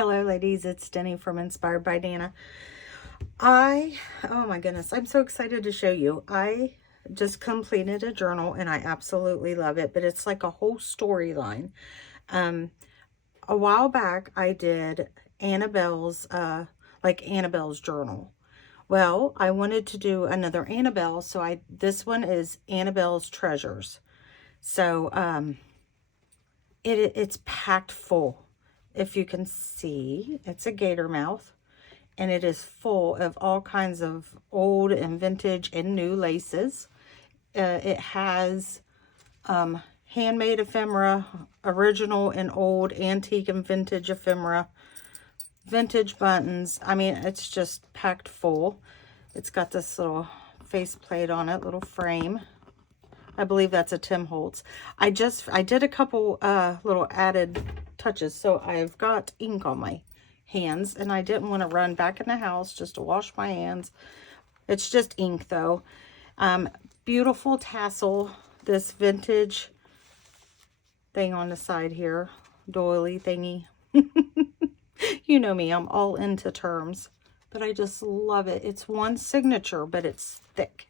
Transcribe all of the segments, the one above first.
Hello ladies, it's Denny from Inspired by Dana. Oh my goodness, I'm so excited to show you. I just completed a journal and I absolutely love it, but it's like a whole storyline. A while back I did Annabelle's, Annabelle's journal. Well, I wanted to do another Annabelle, so this one is Annabelle's Treasures. So, it's packed full. If you can see, it's a gator mouth, and it is full of all kinds of old and vintage and new laces. It has handmade ephemera, original and old, antique and vintage ephemera, vintage buttons. I mean, it's just packed full. It's got this little faceplate on it, little frame. I believe that's a Tim Holtz. I did a couple little added touches. So I've got ink on my hands and I didn't want to run back in the house just to wash my hands. It's just ink though. Beautiful tassel, this vintage thing on the side here, doily thingy. You know me, I'm all into terms, but I just love it. It's one signature, but it's thick.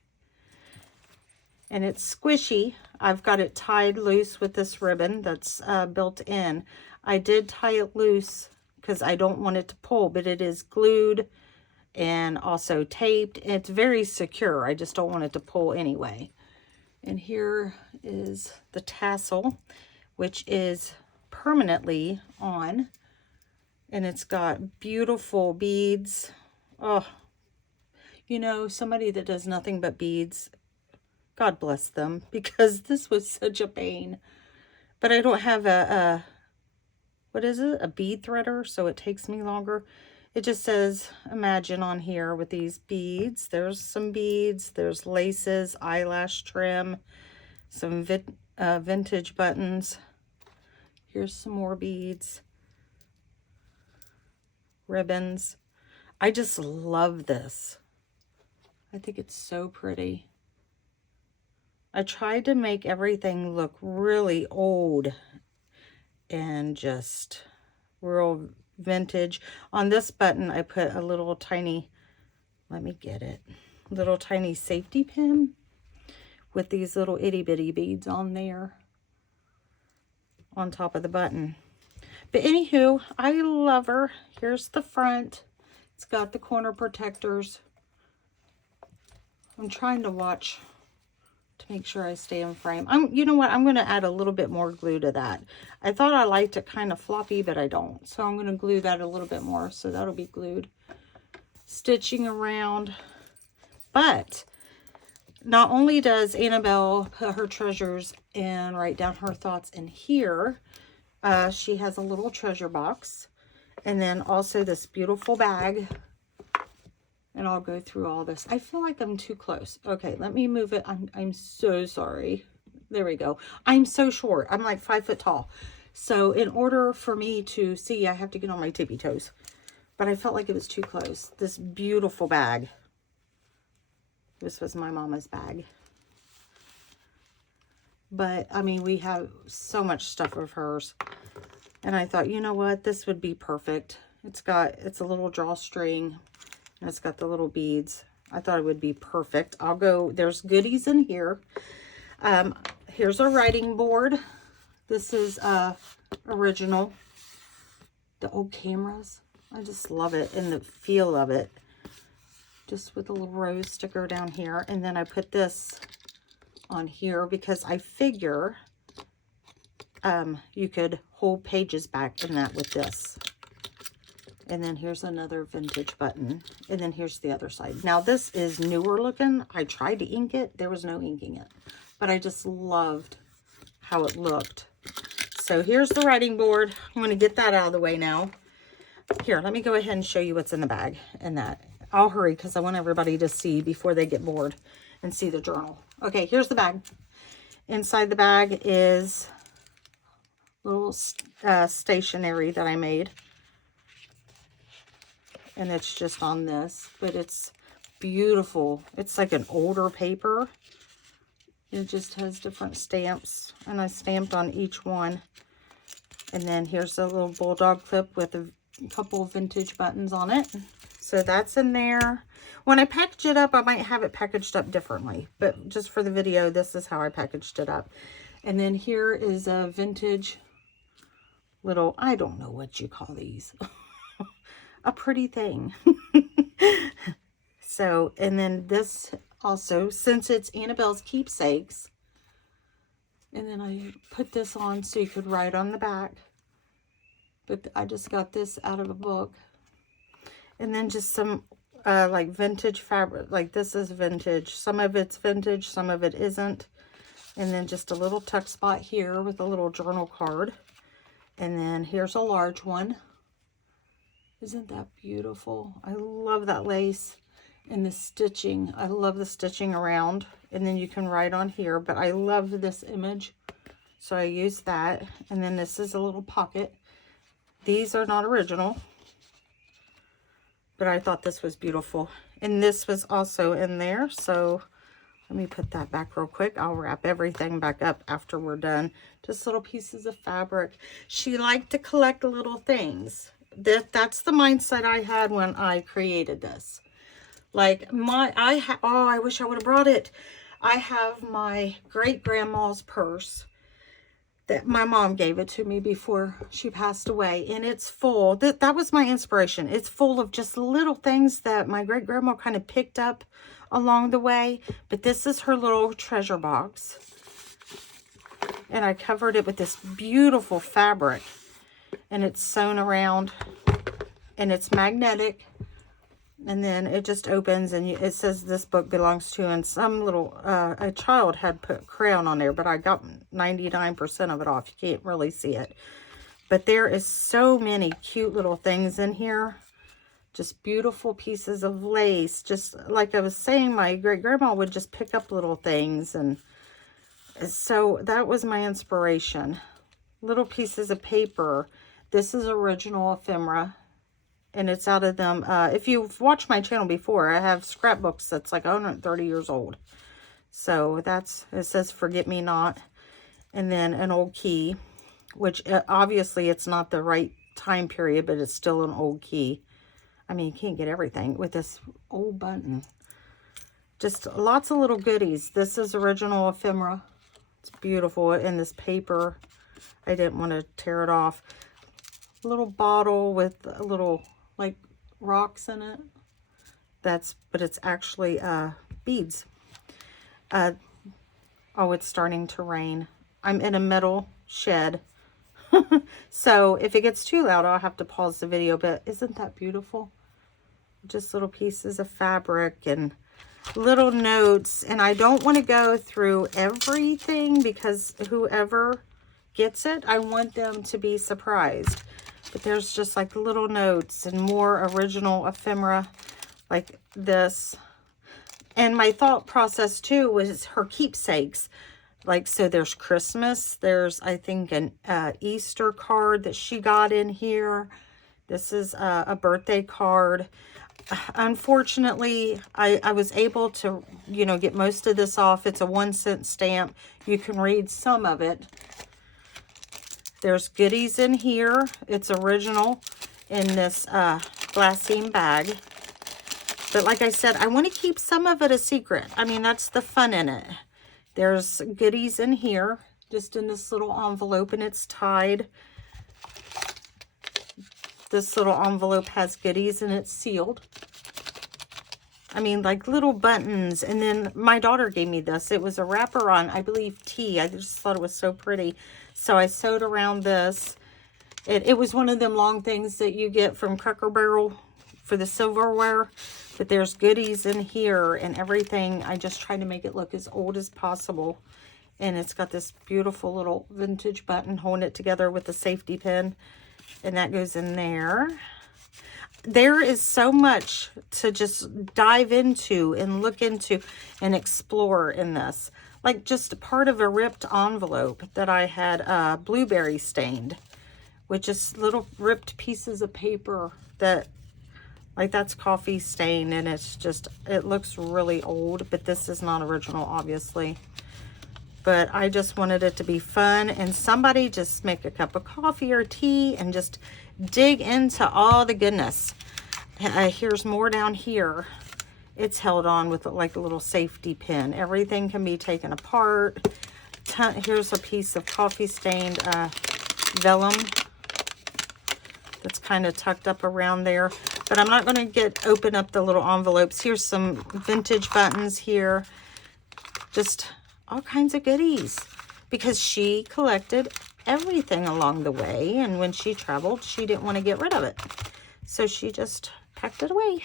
And it's squishy. I've got it tied loose with this ribbon that's built in. I did tie it loose because I don't want it to pull, but it is glued and also taped. It's very secure. I just don't want it to pull anyway. And here is the tassel, which is permanently on. And it's got beautiful beads. Oh, you know, somebody that does nothing but beads, God bless them, because this was such a pain. But I don't have what is it? A bead threader, so it takes me longer. It just says Imagine on here with these beads. There's some beads. There's laces, eyelash trim, some vintage buttons. Here's some more beads. Ribbons. I just love this. I think it's so pretty. I tried to make everything look really old and just real vintage. On this button, I put a little tiny, let me get it, little tiny safety pin with these little itty bitty beads on there on top of the button. But anywho, I love her. Here's the front. It's got the corner protectors. I'm trying to watch to make sure I stay in frame. You know what? I'm going to add a little bit more glue to that. I thought I liked it kind of floppy, but I don't. So I'm going to glue that a little bit more. So that'll be glued. Stitching around. But not only does Annabelle put her treasures and write down her thoughts in here, she has a little treasure box. And then also this beautiful bag. And I'll go through all this. I feel like I'm too close. Okay, let me move it. I'm so sorry. There we go. I'm so short. I'm like 5 foot tall. So in order for me to see, I have to get on my tippy toes. But I felt like it was too close. This beautiful bag. This was my mama's bag. But, I mean, we have so much stuff of hers. And I thought, you know what? This would be perfect. It's a little drawstring. And it's got the little beads. I thought it would be perfect. There's goodies in here. Here's a writing board. This is original. The old cameras. I just love it and the feel of it. Just with a little rose sticker down here. And then I put this on here because I figure you could hold pages back in that with this. And then here's another vintage button. And then here's the other side. Now this is newer looking. I tried to ink it. There was no inking it. But I just loved how it looked. So here's the writing board. I'm going to get that out of the way now. Here, let me go ahead and show you what's in the bag. And that. I'll hurry because I want everybody to see before they get bored and see the journal. Okay, here's the bag. Inside the bag is little stationery that I made. And it's just on this, but it's beautiful. It's like an older paper. It just has different stamps, and I stamped on each one. And then here's a little bulldog clip with a a couple of vintage buttons on it. So that's in there. When I package it up, I might have it packaged up differently, but just for the video, this is how I packaged it up. And then here is a vintage little, I don't know what you call these, a pretty thing. So, and then this also, since it's Annabelle's Keepsakes, and then I put this on so you could write on the back. But I just got this out of a book. And then just some like vintage fabric. Like this is vintage. Some of it's vintage, some of it isn't. And then just a little tuck spot here with a little journal card. And then here's a large one. Isn't that beautiful? I love that lace and the stitching. I love the stitching around. And then you can write on here, but I love this image, so I use that. And then this is a little pocket. These are not original, but I thought this was beautiful. And this was also in there, so let me put that back real quick. I'll wrap everything back up after we're done. Just little pieces of fabric. She liked to collect little things. That's the mindset I had when I created this. Like I wish I would have brought it. I have my great-grandma's purse that my mom gave it to me before she passed away, and it's full. That was my inspiration. It's full of just little things that my great-grandma kind of picked up along the way, but this is her little treasure box, and I covered it with this beautiful fabric, and it's sewn around, and it's magnetic. And then it just opens, and it says this book belongs to, and some little, a child had put crayon on there, but I got 99% of it off. You can't really see it. But there is so many cute little things in here. Just beautiful pieces of lace. Just like I was saying, my great-grandma would just pick up little things. And so that was my inspiration. Little pieces of paper. This is original ephemera. And it's out of them. If you've watched my channel before, I have scrapbooks that's like 130 years old. So that's, it says Forget Me Not. And then an old key, which obviously it's not the right time period, but it's still an old key. I mean, you can't get everything with this old button. Just lots of little goodies. This is original ephemera. It's beautiful. And this paper, I didn't want to tear it off. A little bottle with a little like rocks in it. But it's actually beads. Oh, it's starting to rain. I'm in a metal shed. So if it gets too loud, I'll have to pause the video, but isn't that beautiful? Just little pieces of fabric and little notes. And I don't want to go through everything because whoever gets it, I want them to be surprised. But there's just like little notes and more original ephemera like this. And my thought process too was her keepsakes. Like, so there's Christmas. There's, I think, an Easter card that she got in here. This is a birthday card. Unfortunately, I was able to, you know, get most of this off. It's a 1-cent stamp. You can read some of it. There's goodies in here. It's original in this glassine bag. But like I said, I want to keep some of it a secret. I mean, that's the fun in it. There's goodies in here, just in this little envelope, and it's tied. This little envelope has goodies, and it's sealed. I mean, like little buttons. And then my daughter gave me this. It was a wrapper on, I believe, tea. I just thought it was so pretty. So I sewed around this. It was one of them long things that you get from Cracker Barrel for the silverware. But there's goodies in here and everything. I just tried to make it look as old as possible. And it's got this beautiful little vintage button holding it together with a safety pin. And that goes in there. There is so much to just dive into and look into and explore in this. Like just part of a ripped envelope that I had blueberry stained. With just little ripped pieces of paper that, like that's coffee stained, and it's just, it looks really old, but this is not original, obviously. but I just wanted it to be fun and somebody just make a cup of coffee or tea and just dig into all the goodness. Here's more down here. It's held on with like a little safety pin. Everything can be taken apart. Here's a piece of coffee stained vellum that's kind of tucked up around there, but I'm not going to open up the little envelopes. Here's some vintage buttons here, just all kinds of goodies, because she collected everything along the way, and when she traveled she didn't want to get rid of it, so she just packed it away.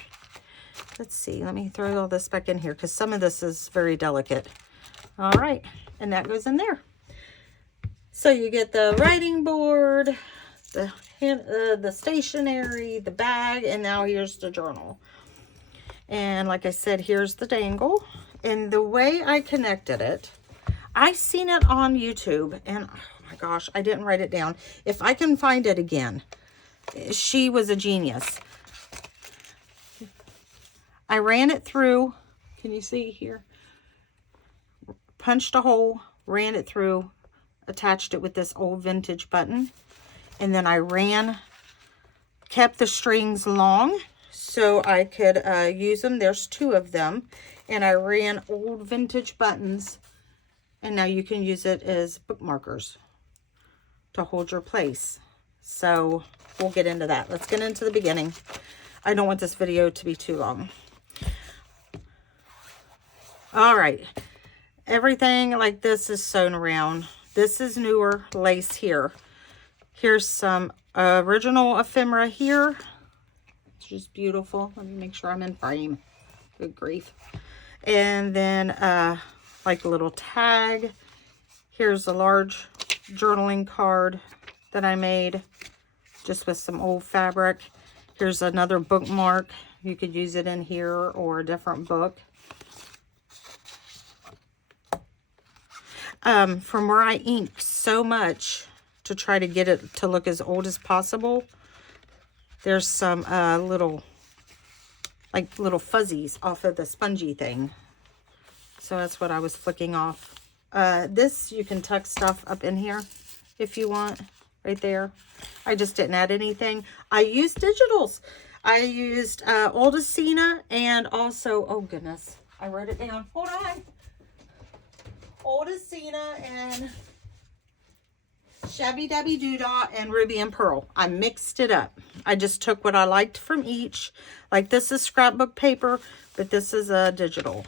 Let's see, let me throw all this back in here because some of this is very delicate. All right, and that goes in there. So you get the writing board, the stationery, the bag, and now here's the journal. And like I said, here's the dangle. And the way I connected it, I seen it on YouTube, and oh my gosh, I didn't write it down. If I can find it again, she was a genius. I ran it through, can you see here? Punched a hole, ran it through, attached it with this old vintage button, and then I kept the strings long so I could use them. There's 2 of them, and I ran old vintage buttons, and now you can use it as bookmarkers to hold your place. So we'll get into that. Let's get into the beginning. I don't want this video to be too long. All right, everything like this is sewn around. This is newer lace here. Here's some original ephemera here. It's just beautiful. Let me make sure I'm in frame. Good grief. And then like a little tag. Here's a large journaling card that I made just with some old fabric. Here's another bookmark. You could use it in here or a different book. From where I inked so much to try to get it to look as old as possible, there's some little fuzzies off of the spongy thing. So that's what I was flicking off. This, you can tuck stuff up in here if you want, right there. I just didn't add anything. I used digitals. I used Oldacina and also, oh goodness, I wrote it down. Hold on. Oldacina and Shabby Dabby Doodah and Ruby and Pearl. I mixed it up. I just took what I liked from each. Like this is scrapbook paper, but this is a digital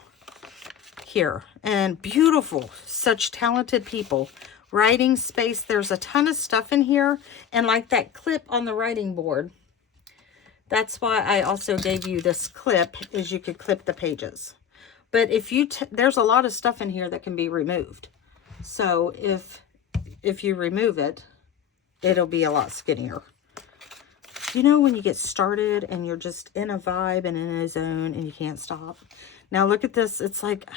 here. And beautiful. Such talented people. Writing space. There's a ton of stuff in here. And like that clip on the writing board. That's why I also gave you this clip, is you could clip the pages. But if you, there's a lot of stuff in here that can be removed. So if you remove it, it'll be a lot skinnier. You know when you get started and you're just in a vibe and in a zone and you can't stop. Now look at this. It's like,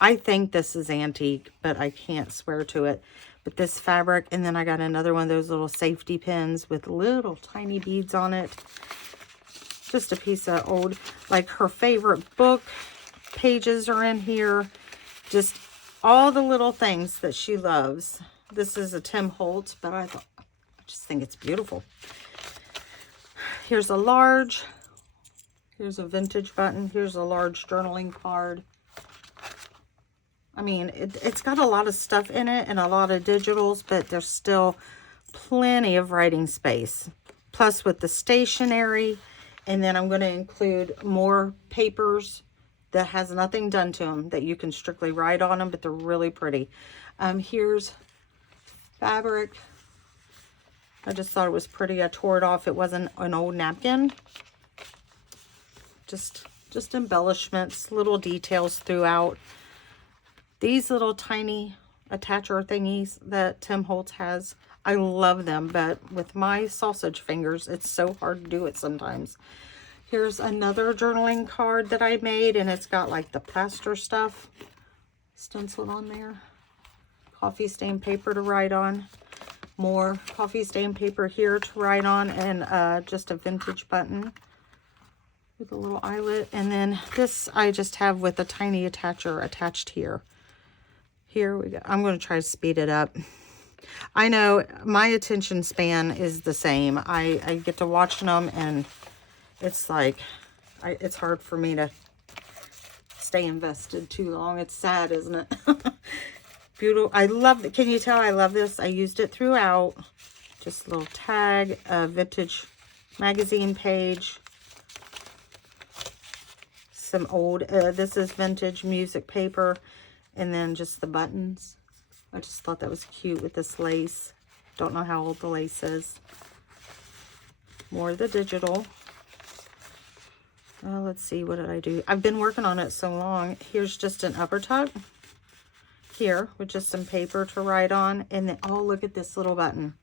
I think this is antique, but I can't swear to it. But this fabric, and then I got another one of those little safety pins with little tiny beads on it. Just a piece of old, like her favorite book pages are in here. Just all the little things that she loves. This is a Tim Holtz, but I just think it's beautiful. Here's a large, here's a vintage button, here's a large journaling card. I mean, it's got a lot of stuff in it and a lot of digitals, but there's still plenty of writing space. Plus with the stationery, and then I'm going to include more papers that has nothing done to them, that you can strictly write on them, but they're really pretty. Here's fabric. I just thought it was pretty. I tore it off. It wasn't an old napkin. Just embellishments, little details throughout. These little tiny attacher thingies that Tim Holtz has, I love them, but with my sausage fingers, it's so hard to do it sometimes. Here's another journaling card that I made, and it's got like the plaster stuff stenciled on there. Coffee stain paper to write on. More coffee stain paper here to write on, and just a vintage button with a little eyelet. And then this I just have with a tiny attacher attached here. Here we go. I'm going to try to speed it up. I know my attention span is the same. I get to watching them, and it's like, it's hard for me to stay invested too long. It's sad, isn't it? Beautiful. I love it. Can you tell I love this? I used it throughout. Just a little tag, a vintage magazine page. Some old, this is vintage music paper. And then just the buttons. I just thought that was cute with this lace. Don't know how old the lace is. More of the digital. Let's see, what did I do? I've been working on it so long. Here's just an upper tuck. Here, with just some paper to write on. And then, oh, look at this little button.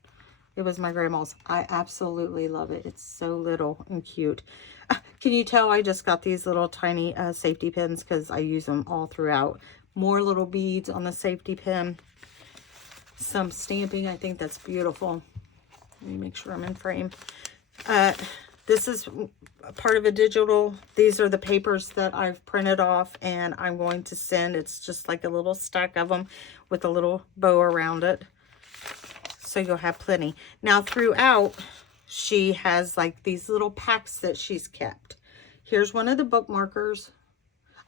It was my grandma's. I absolutely love it. It's so little and cute. Can you tell I just got these little tiny safety pins because I use them all throughout. More little beads on the safety pin. Some stamping. I think that's beautiful. Let me make sure I'm in frame. This is part of a digital. These are the papers that I've printed off and I'm going to send. It's just like a little stack of them with a little bow around it. So you'll have plenty. Now throughout, she has like these little packs that she's kept. Here's one of the bookmarkers.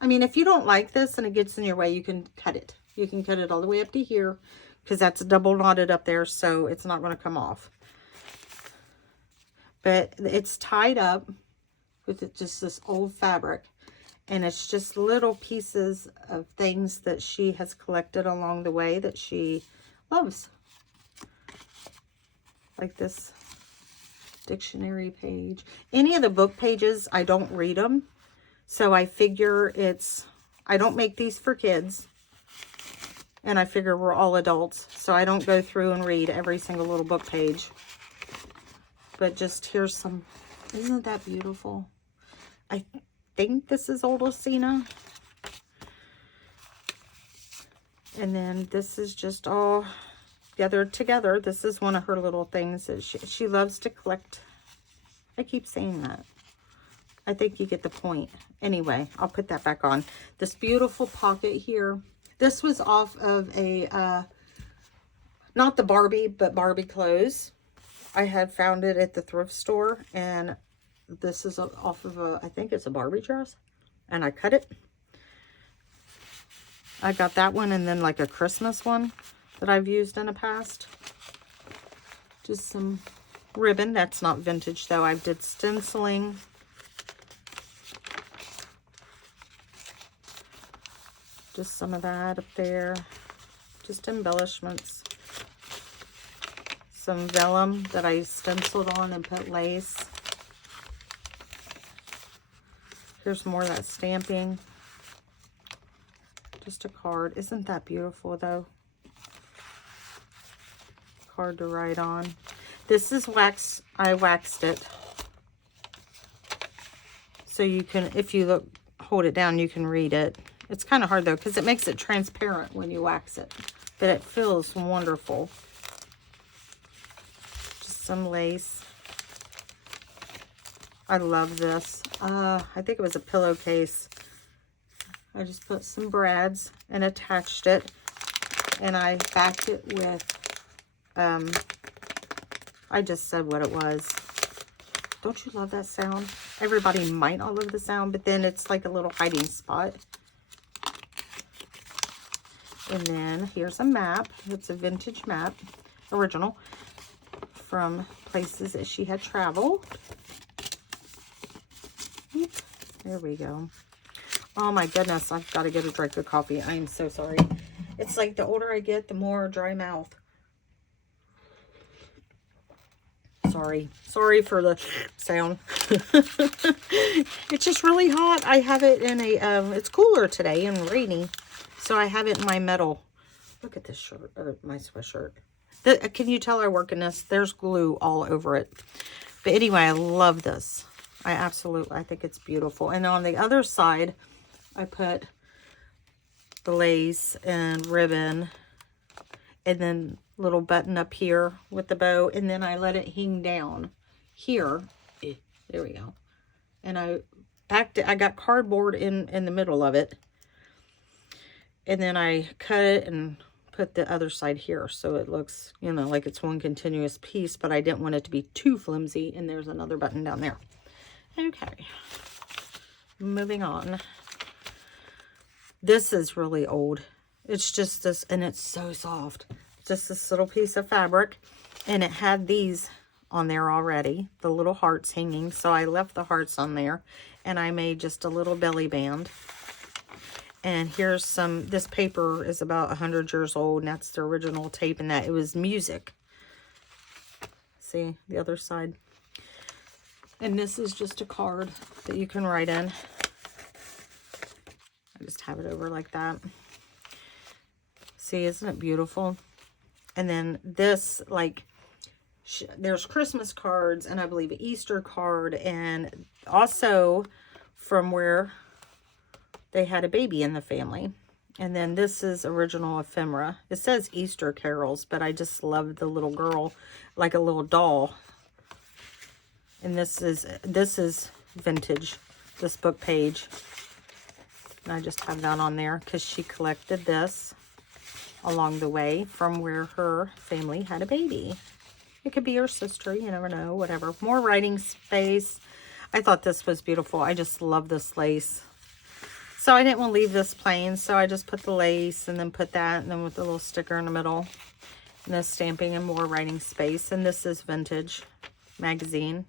I mean, if you don't like this and it gets in your way, you can cut it. You can cut it all the way up to here because that's double knotted up there, so it's not going to come off. But it's tied up with just this old fabric, and it's just little pieces of things that she has collected along the way that she loves. Like this dictionary page. Any of the book pages, I don't read them. So I figure I don't make these for kids. And I figure we're all adults. So I don't go through and read every single little book page. But just here's some, isn't that beautiful? I think this is Old Lucina. And then this is just all gathered together. This is one of her little things that she loves to collect. I keep saying that. I think you get the point. Anyway, I'll put that back on. This beautiful pocket here. This was off of a, not the Barbie, but Barbie clothes. I had found it at the thrift store, and this is off of a, I think it's a Barbie dress, and I cut it. I got that one, and then like a Christmas one that I've used in the past. Just some ribbon. That's not vintage though. I did stenciling. Just some of that up there. Just embellishments. Some vellum that I stenciled on and put lace. Here's more of that stamping. Just a card. Isn't that beautiful though? Card to write on. This is wax. I waxed it. So you can, if you look, hold it down, you can read it. It's kind of hard though, because it makes it transparent when you wax it. But it feels wonderful. Just some lace. I love this. I think it was a pillowcase. I just put some brads and attached it. And I backed it with, I just said what it was. Don't you love that sound? Everybody might not love the sound, but then it's like a little hiding spot. And then here's a map. It's a vintage map, original, from places that she had traveled. Oop, there we go. Oh my goodness, I've got to get a drink of coffee. I am so sorry. It's like the older I get, the more dry mouth. Sorry for the sound. It's just really hot. I have it in a, it's cooler today and rainy. So I have it in my metal. Look at this shirt, my sweatshirt. Can you tell I work in this? There's glue all over it. But anyway, I love this. I think it's beautiful. And on the other side, I put the lace and ribbon. And then little button up here with the bow. And then I let it hang down here. There we go. And I packed it. I got cardboard in the middle of it. And then I cut it and put the other side here so it looks, you know, like it's one continuous piece, but I didn't want it to be too flimsy. And there's another button down there. Okay, moving on. This is really old. It's just this, and it's so soft. Just this little piece of fabric, and it had these on there already, the little hearts hanging, so I left the hearts on there, and I made just a little belly band. And here's some, this paper is about 100 years old, and that's the original tape, and that it was music. See the other side? And this is just a card that you can write in. I just have it over like that. See, isn't it beautiful? And then this, like, there's Christmas cards, and I believe an Easter card, and also from where they had a baby in the family. And then this is original ephemera. It says Easter carols, but I just love the little girl, like a little doll. And this is vintage, this book page. And I just have that on there because she collected this along the way from where her family had a baby. It could be her sister, you never know, whatever. More writing space. I thought this was beautiful. I just love this lace. So I didn't want to leave this plain, so I just put the lace and then put that, and then with the little sticker in the middle. And this stamping and more writing space. And this is vintage magazine.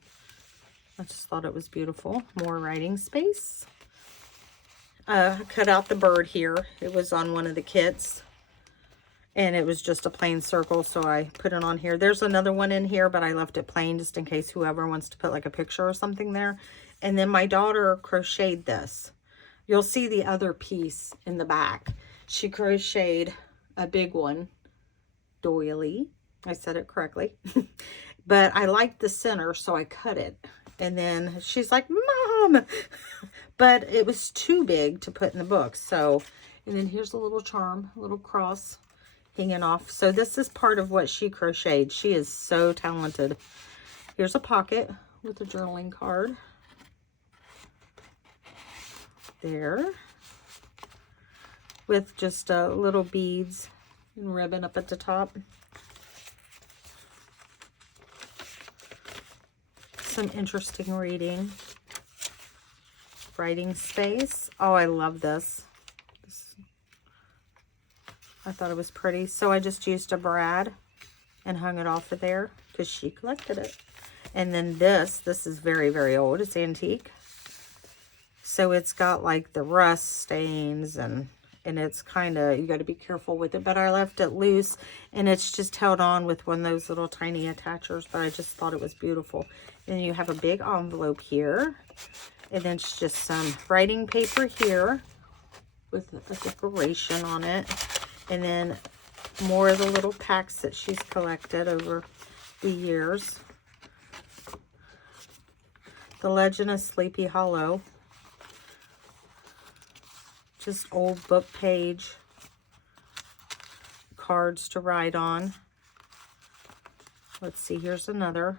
I just thought it was beautiful. More writing space. I cut out the bird here. It was on one of the kits. And it was just a plain circle, so I put it on here. There's another one in here, but I left it plain just in case whoever wants to put like a picture or something there. And then my daughter crocheted this. You'll see the other piece in the back. She crocheted a big one, doily. I said it correctly. But I liked the center, so I cut it. And then she's like, Mom! But it was too big to put in the book. So, and then here's a little charm, a little cross hanging off. So this is part of what she crocheted. She is so talented. Here's a pocket with a journaling card. There. With just little beads and ribbon up at the top. Some interesting reading. Writing space. Oh, I love this. I thought it was pretty. So I just used a brad and hung it off of there because she collected it. And then this is very, very old. It's antique. So it's got like the rust stains and it's kind of, you got to be careful with it. But I left it loose and it's just held on with one of those little tiny attachers. But I just thought it was beautiful. And you have a big envelope here. And then it's just some writing paper here with a decoration on it. And then more of the little packs that she's collected over the years. The Legend of Sleepy Hollow. Just old book page. Cards to write on. Let's see, here's another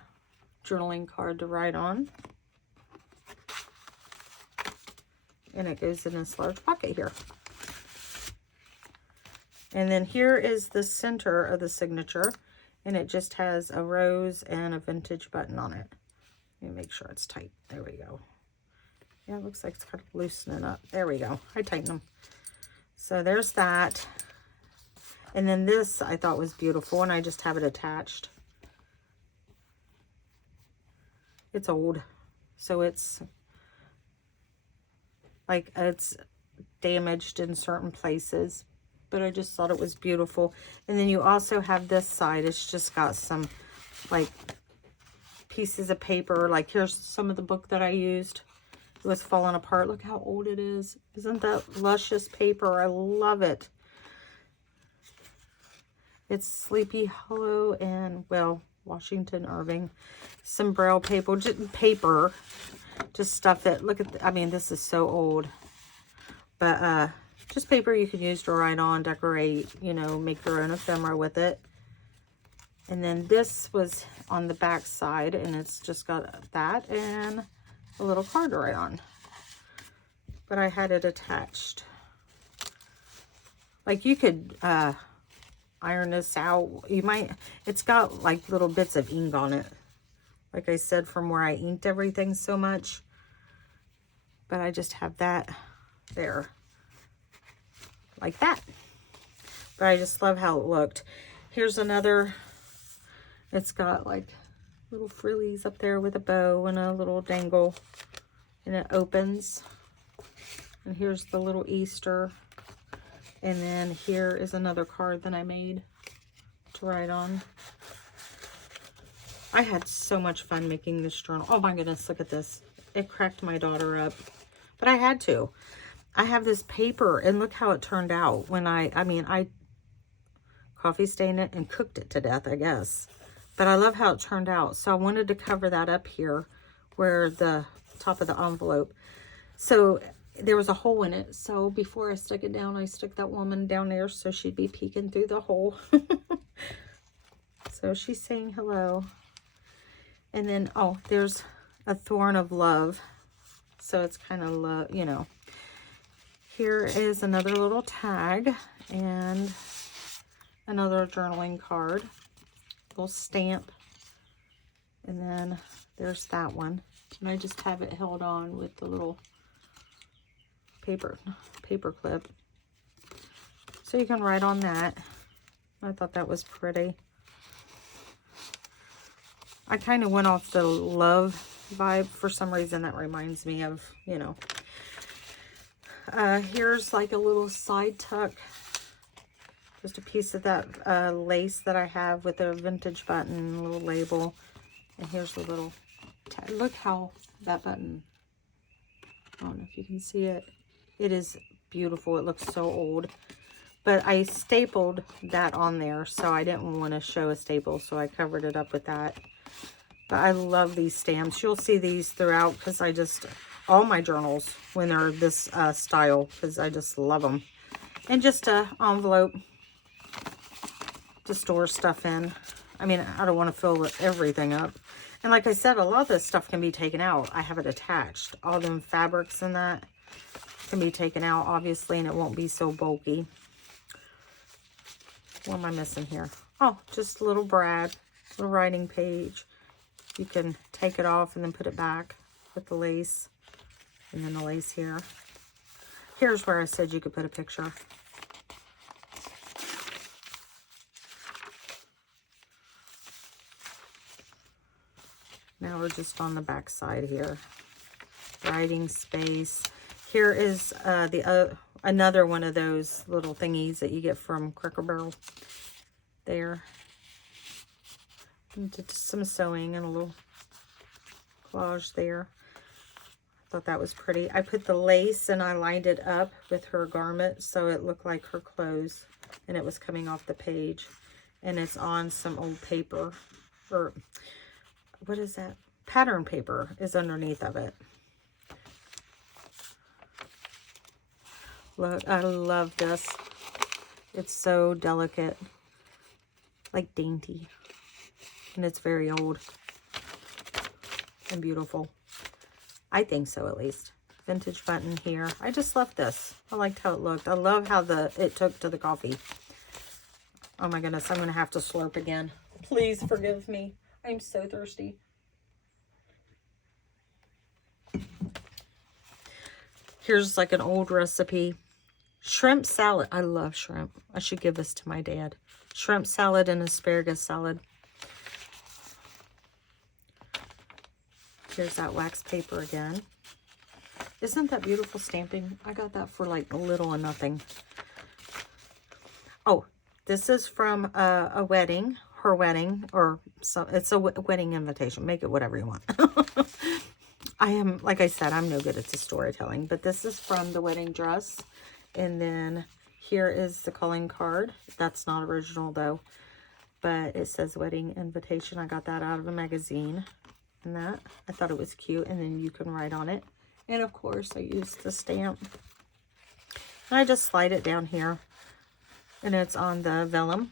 journaling card to write on. And it goes in this large pocket here. And then here is the center of the signature, and it just has a rose and a vintage button on it. Let me make sure it's tight. There we go. Yeah, it looks like it's kind of loosening up. There we go. I tightened them. So there's that. And then this I thought was beautiful, and I just have it attached. It's old, so it's like it's damaged in certain places. But I just thought it was beautiful. And then you also have this side. It's just got some like pieces of paper. Like here's some of the book that I used. It was falling apart. Look how old it is. Isn't that luscious paper? I love it. It's Sleepy Hollow and, well, Washington Irving. Some Braille paper. Just stuff it. Look at, I mean, this is so old. But, just paper you can use to write on, decorate, you know, make your own ephemera with it. And then this was on the back side, and it's just got that and a little card to write on. But I had it attached. Like you could iron this out. You might, it's got like little bits of ink on it. Like I said, from where I inked everything so much. But I just have that there. Like that. But I just love how it looked. Here's another. It's got like little frillies up there with a bow and a little dangle. And it opens. And here's the little Easter. And then here is another card that I made to write on. I had so much fun making this journal. Oh my goodness, look at this. It cracked my daughter up. But I had to. I have this paper, and look how it turned out. When I coffee stained it and cooked it to death, I guess. But I love how it turned out. So I wanted to cover that up here where the top of the envelope. So there was a hole in it. So before I stuck it down, I stuck that woman down there so she'd be peeking through the hole. So she's saying hello. And then, oh, there's a thorn of love. So it's kind of love, you know. Here is another little tag and another journaling card. Little stamp. And then there's that one. And I just have it held on with the little paper clip. So you can write on that. I thought that was pretty. I kind of went off the love vibe. For some reason that reminds me of, you know. Here's like a little side tuck. Just a piece of that lace that I have with a vintage button, little label. And here's the little tag. Look how that button, I don't know if you can see it. It is beautiful. It looks so old. But I stapled that on there, so I didn't want to show a staple, so I covered it up with that. But I love these stamps. You'll see these throughout because I just, all my journals when they're this style, because I just love them. And just a envelope to store stuff in. I mean, I don't want to fill everything up. And like I said, a lot of this stuff can be taken out. I have it attached. All them fabrics and that can be taken out, obviously, and it won't be so bulky. What am I missing here? Oh, just a little brad, little writing page. You can take it off and then put it back with the lace. And then the lace here. Here's where I said you could put a picture. Now we're just on the back side here. Writing space. Here is another one of those little thingies that you get from Cracker Barrel. There. And did some sewing and a little collage there. I thought that was pretty. I put the lace and I lined it up with her garment so it looked like her clothes. And it was coming off the page. And it's on some old paper. Or, what is that? Pattern paper is underneath of it. Look, I love this. It's so delicate. Like dainty. And it's very old. And beautiful. I think so, at least. Vintage button here. I just love this. I liked how it looked. I love how it took to the coffee. Oh my goodness, I'm going to have to slurp again. Please forgive me. I'm so thirsty. Here's like an old recipe. Shrimp salad. I love shrimp. I should give this to my dad. Shrimp salad and asparagus salad. Here's that wax paper again. Isn't that beautiful stamping? I got that for like a little or nothing. Oh, this is from a wedding. Her wedding. Or so, it's a wedding invitation. Make it whatever you want. I am, like I said, I'm no good at the storytelling. But this is from the wedding dress. And then here is the calling card. That's not original though. But it says wedding invitation. I got that out of a magazine. And that, I thought it was cute. And then you can write on it. And of course I used the stamp. And I just slide it down here. And it's on the vellum.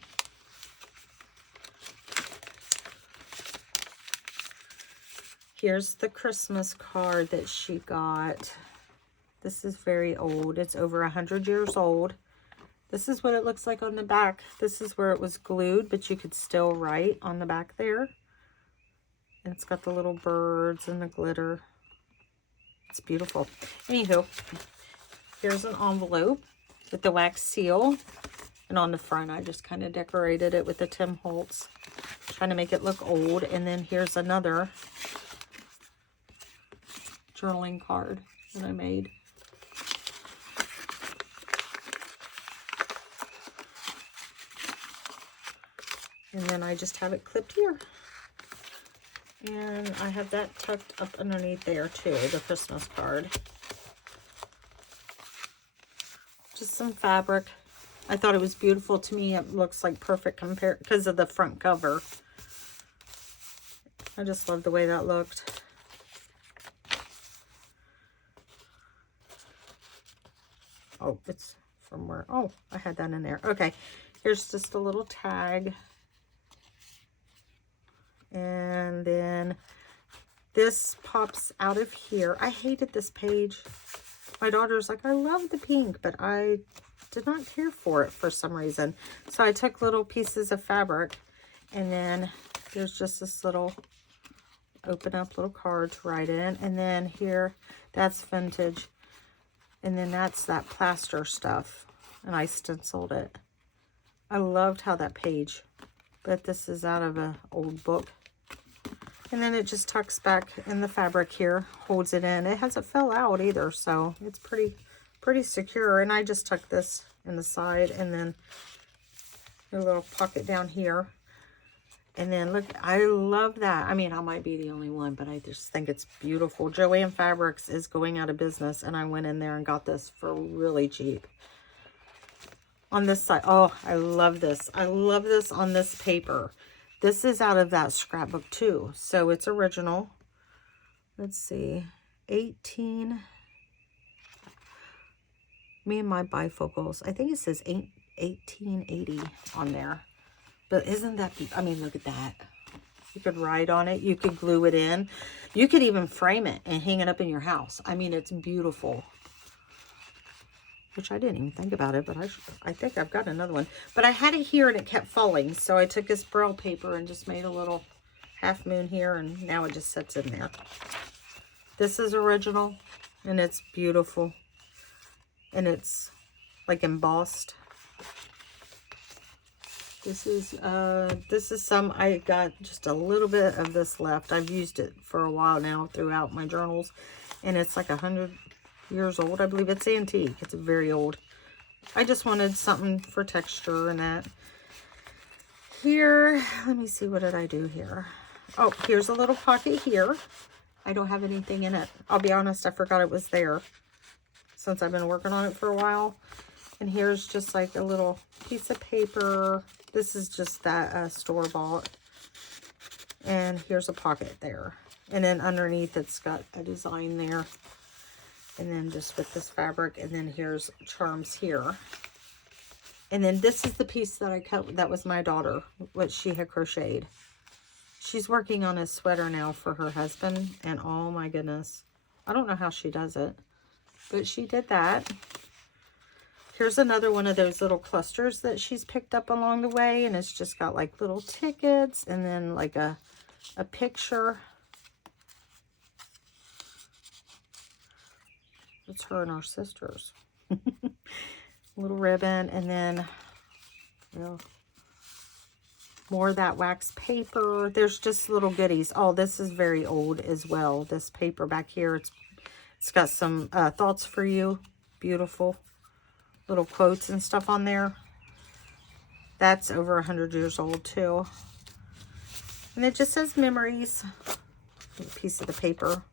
Here's the Christmas card that she got. This is very old. It's over 100 years old. This is what it looks like on the back. This is where it was glued, but you could still write on the back there. And it's got the little birds and the glitter. It's beautiful. Anywho, here's an envelope with the wax seal. And on the front, I just kind of decorated it with the Tim Holtz, trying to make it look old. And then here's another journaling card that I made. And then I just have it clipped here. And I have that tucked up underneath there too, the Christmas card. Just some fabric. I thought it was beautiful. To me, it looks like perfect compared because of the front cover. I just love the way that looked. Oh, it's from where? Oh, I had that in there. Okay, here's just a little tag. And then this pops out of here. I hated this page. My daughter's like, I love the pink, but I did not care for it for some reason. So I took little pieces of fabric, and then there's just this little open up little card to write in. And then here, that's vintage. And then that's that plaster stuff. And I stenciled it. I loved how that page, but this is out of an old book. And then it just tucks back in the fabric here, holds it in. It hasn't fell out either, so it's pretty secure. And I just tuck this in the side, and then a little pocket down here. And then look, I love that. I mean, I might be the only one, but I just think it's beautiful. Joann Fabrics is going out of business, and I went in there and got this for really cheap. On this side, oh, I love this. I love this on this paper. This is out of that scrapbook too, so it's original. Let's see, 18. Me and my bifocals. I think it says 1880 on there. But isn't that, I mean, look at that. You could write on it. You could glue it in. You could even frame it and hang it up in your house. I mean, it's beautiful. Which I didn't even think about it, but I think I've got another one. But I had it here and it kept falling. So I took this Braille paper and just made a little half moon here, and now it just sits in there. This is original, and it's beautiful. And it's like embossed. This is some, I got just a little bit of this left. I've used it for a while now throughout my journals, and it's like 100 years old. I believe it's antique. It's very old. I just wanted something for texture and that. Here, let me see, what did I do here? Oh, here's a little pocket here. I don't have anything in it. I'll be honest, I forgot it was there since I've been working on it for a while. And here's just like a little piece of paper. This is just that store-bought. And here's a pocket there. And then underneath it's got a design there. And then just with this fabric. And then here's charms here. And then this is the piece that I cut. That was my daughter, what she had crocheted. She's working on a sweater now for her husband. And oh my goodness. I don't know how she does it. But she did that. Here's another one of those little clusters that she's picked up along the way. And it's just got like little tickets and then like a picture. It's her and our sisters. Little ribbon. And then, well, more of that wax paper. There's just little goodies. Oh, this is very old as well. This paper back here. It's got some thoughts for you. Beautiful. Little quotes and stuff on there. That's over 100 years old too. And it just says memories. A piece of the paper.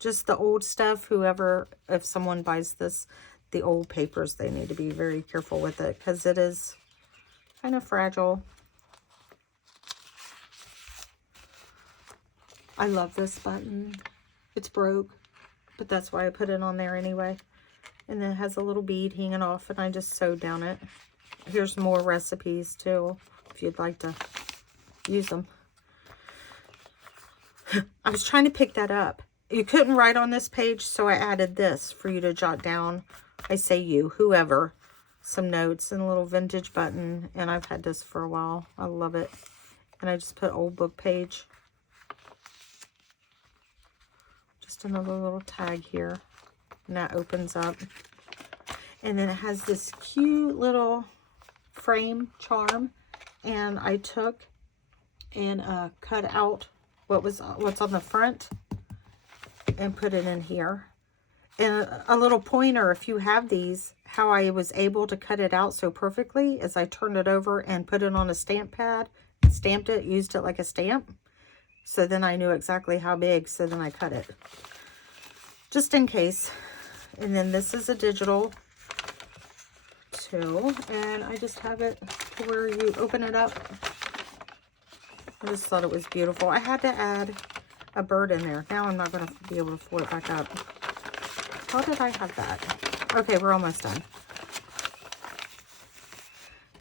Just the old stuff. Whoever, if someone buys this, the old papers, they need to be very careful with it because it is kind of fragile. I love this button. It's broke, but that's why I put it on there anyway. And then it has a little bead hanging off, and I just sewed down it. Here's more recipes too, if you'd like to use them. I was trying to pick that up. You couldn't write on this page, so I added this for you to jot down I say you, whoever, some notes and a little vintage button. And I've had this for a while. I love it. And I just put old book page. Just another little tag here. And that opens up. And then it has this cute little frame charm. And I took and cut out what's on the front and put it in here. And a little pointer, if you have these, how I was able to cut it out so perfectly is I turned it over and put it on a stamp pad, stamped it, used it like a stamp. So then I knew exactly how big, so then I cut it. Just in case. And then this is a digital too. And I just have it where you open it up. I just thought it was beautiful. I had to add a bird in there. Now I'm not going to be able to fold it back up. How did I have that? Okay, we're almost done.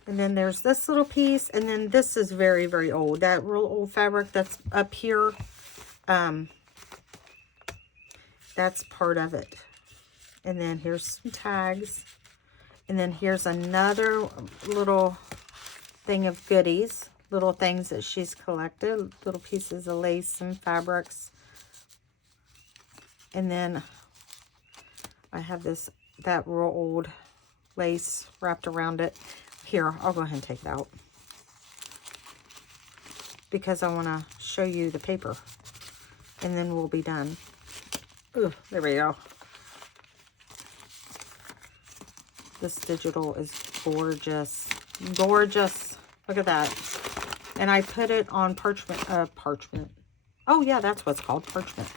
And then there's this little piece. And then this is very, very old. That real old fabric that's up here. That's part of it. And then here's some tags. And then here's another little thing of goodies. Little things that she's collected. Little pieces of lace and fabrics. And then I have that real old lace wrapped around it. Here, I'll go ahead and take it out. Because I want to show you the paper. And then we'll be done. Ooh, there we go. This digital is gorgeous. Gorgeous. Look at that. And I put it on parchment. Oh, yeah, that's what's called parchment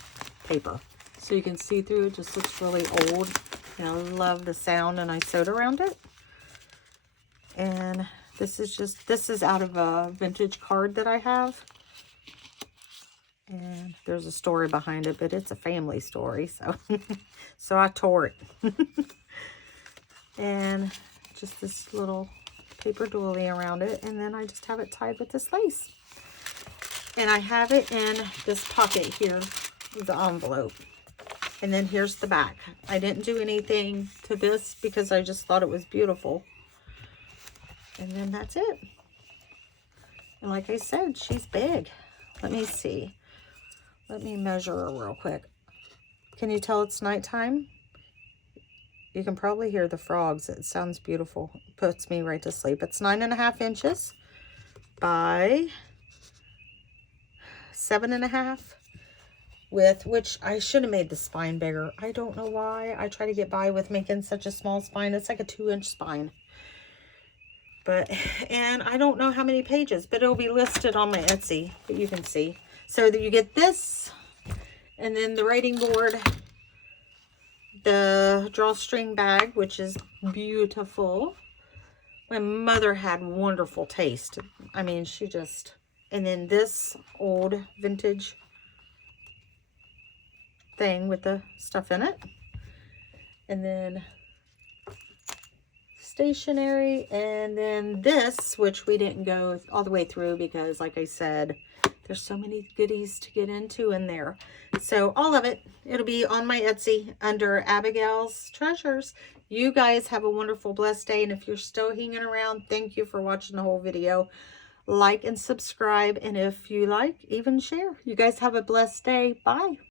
paper. So you can see through it. Just looks really old. And I love the sound. And I sewed around it. And this is out of a vintage card that I have. And there's a story behind it, but it's a family story. So, so I tore it. And just this little paper doily around it. And then I just have it tied with this lace. And I have it in this pocket here, the envelope. And then here's the back. I didn't do anything to this because I just thought it was beautiful. And then that's it. And like I said, she's big. Let me see. Let me measure her real quick. Can you tell it's nighttime? You can probably hear the frogs. It sounds beautiful. Puts me right to sleep. It's 9.5 inches by 7.5 width, which I should have made the spine bigger. I don't know why. I try to get by with making such a small spine. It's like a 2-inch spine. And I don't know how many pages, but it'll be listed on my Etsy, but you can see. So that you get this, and then the writing board, the drawstring bag, which is beautiful. My mother had wonderful taste. I mean, she just, and then this old vintage thing with the stuff in it. And then stationery, and then this, which we didn't go all the way through because, like I said, there's so many goodies to get into in there. So all of it, it'll be on my Etsy under Abigail's Treasures. You guys have a wonderful, blessed day. And if you're still hanging around, thank you for watching the whole video. Like and subscribe. And if you like, even share. You guys have a blessed day. Bye.